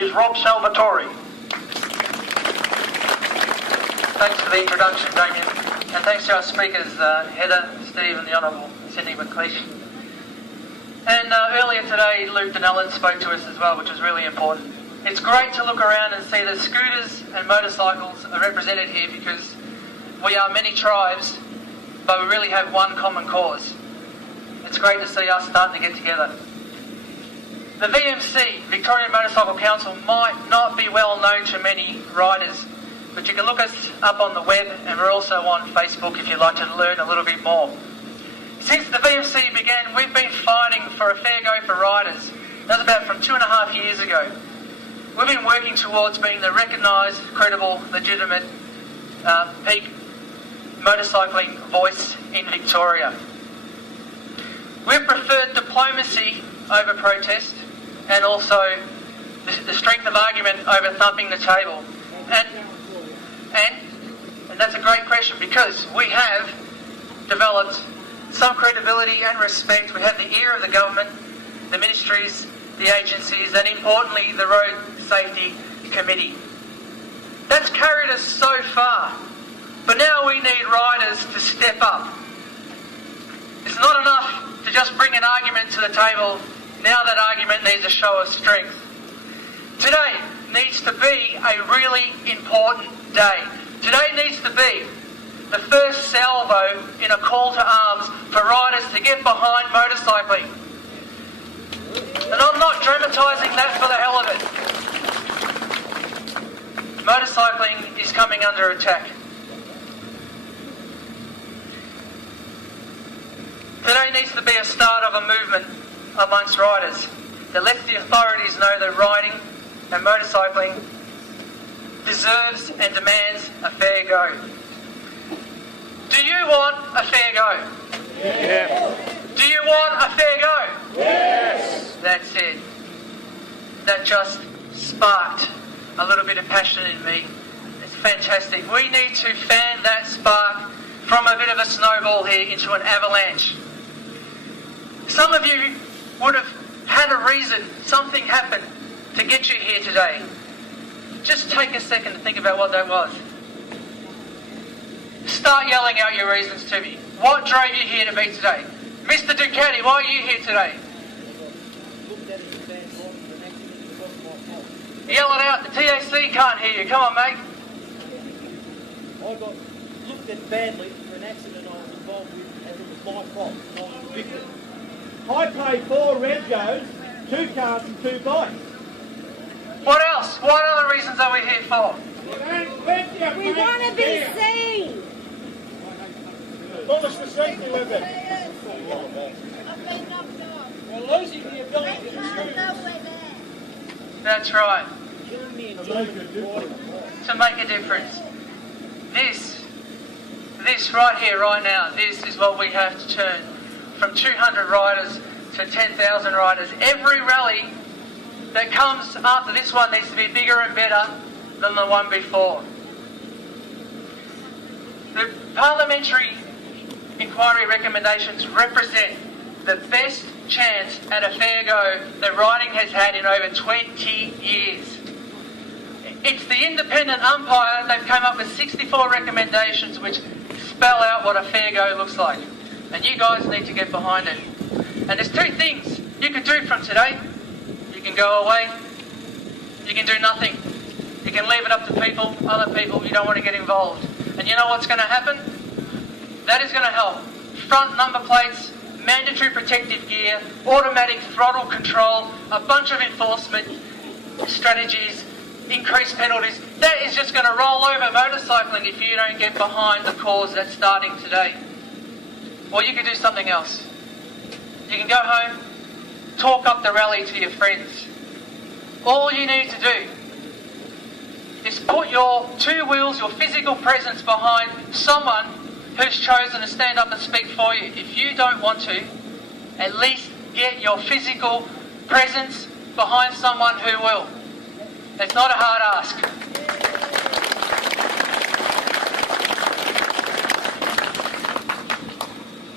is Rob Salvatore. Thanks for the introduction, Damien, and thanks to our speakers, Heather, Steve and the Honourable Cindy McLeish. And earlier today, Luke and Alan spoke to us as well, which was really important. It's great to look around and see that scooters and motorcycles are represented here because we are many tribes, but we really have one common cause. It's great to see us starting to get together. The VMC, Victorian Motorcycle Council, might not be well known to many riders, but you can look us up on the web, and we're also on Facebook if you'd like to learn a little bit more. Since the VMC began, we've been fighting for a fair go for riders. That was about from 2.5 years ago. We've been working towards being the recognised, credible, legitimate peak motorcycling voice in Victoria. We've preferred diplomacy over protest, and also the strength of argument over thumping the table. And that's a great question, because we have developed some credibility and respect. We have the ear of the government, the ministries, the agencies, and importantly the Road Safety Committee. That's carried us so far, but now we need riders to step up. It's not enough to just bring an argument to the table. Now that argument needs a show of strength. Today needs to be a really important day. Today needs to be the first salvo in a call to arms for riders to get behind motorcycling. And I'm not dramatising that for the hell of it. Motorcycling is coming under attack. Today needs to be a start of a movement amongst riders that lets the authorities know that riding and motorcycling deserves and demands a fair go. Do you want a fair go? Yes. Do you want a fair go? Yes. That's it. That just sparked a little bit of passion in me. It's fantastic. We need to fan that spark from a bit of a snowball here into an avalanche. Some of you would have had a reason, something happened to get you here today. Just take a second to think about what that was. Start yelling out your reasons to me. What drove you here to be today? Mr. Ducati, why are you here today? Yell it out, the TAC can't hear you. Come on, mate. I got looked at badly for an accident I was involved with, and it was my fault. I was the victim. I paid 4 Regos, 2 cars and 2 bikes. What else? What other reasons are we here for? We want to be seen. Promise for safety with it. We're losing the ability to choose. That's right. To To make a difference. This right here, right now, this is what we have to turn from 200 riders to 10,000 riders. Every rally that comes after this one needs to be bigger and better than the one before. The Parliamentary Inquiry recommendations represent the best chance at a fair go that riding has had in over 20 years. It's the independent umpire. They've come up with 64 recommendations which spell out what a fair go looks like. And you guys need to get behind it. And there's 2 things you can do from today. You can go away. You can do nothing. You can leave it up to people, other people you don't want to get involved. And you know what's going to happen? That is going to help. Front number plates, mandatory protective gear, automatic throttle control, a bunch of enforcement strategies, increased penalties. That is just going to roll over motorcycling if you don't get behind the cause that's starting today. Or you can do something else. You can go home, talk up the rally to your friends. All you need to do is put your 2 wheels, your physical presence behind someone who's chosen to stand up and speak for you. If you don't want to, at least get your physical presence behind someone who will. It's not a hard ask.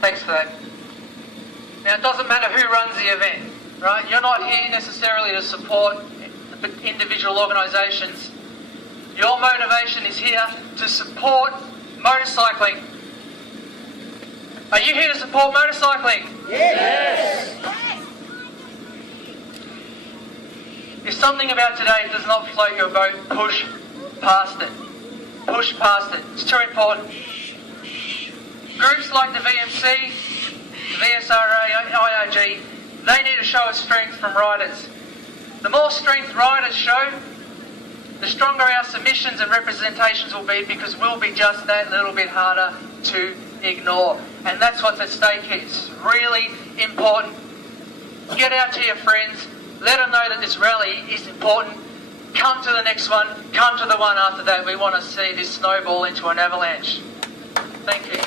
Thanks for that. Now, it doesn't matter who runs the event, right? You're not here necessarily to support the individual organisations. Your motivation is here to support motorcycling. Are you here to support motorcycling? Yes. If something about today does not float your boat, push past it. Push past it. It's too important. Groups like the VMC, the VSRA, IRG, they need to show a strength from riders. The more strength riders show, the stronger our submissions and representations will be, because we'll be just that little bit harder to ignore. And that's what's at stake here. It's really important. Get out to your friends. Let them know that this rally is important. Come to the next one. Come to the one after that. We want to see this snowball into an avalanche. Thank you.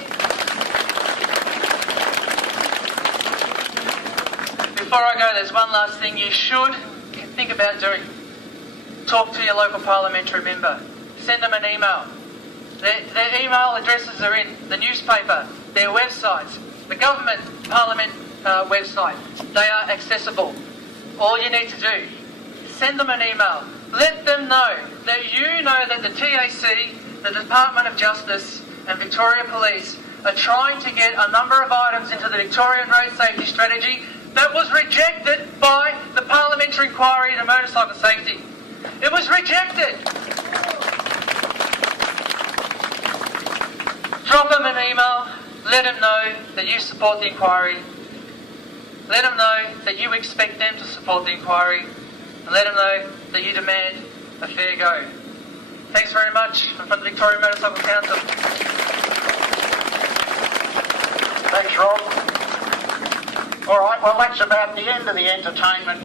Before I go, there's one last thing you should think about doing. Talk to your local parliamentary member. Send them an email. Their email addresses are in the newspaper, their websites, the government parliament website. They are accessible. All you need to do, send them an email. Let them know that you know that the TAC, the Department of Justice and Victoria Police are trying to get a number of items into the Victorian Road Safety Strategy that was rejected by the Parliamentary Inquiry into Motorcycle Safety. It was rejected. Drop them an email. Let them know that you support the inquiry. Let them know that you expect them to support the inquiry. And let them know that you demand a fair go. Thanks very much. I'm from the Victorian Motorcycle Council. Thanks, Rob. All right, well, that's about the end of the entertainment.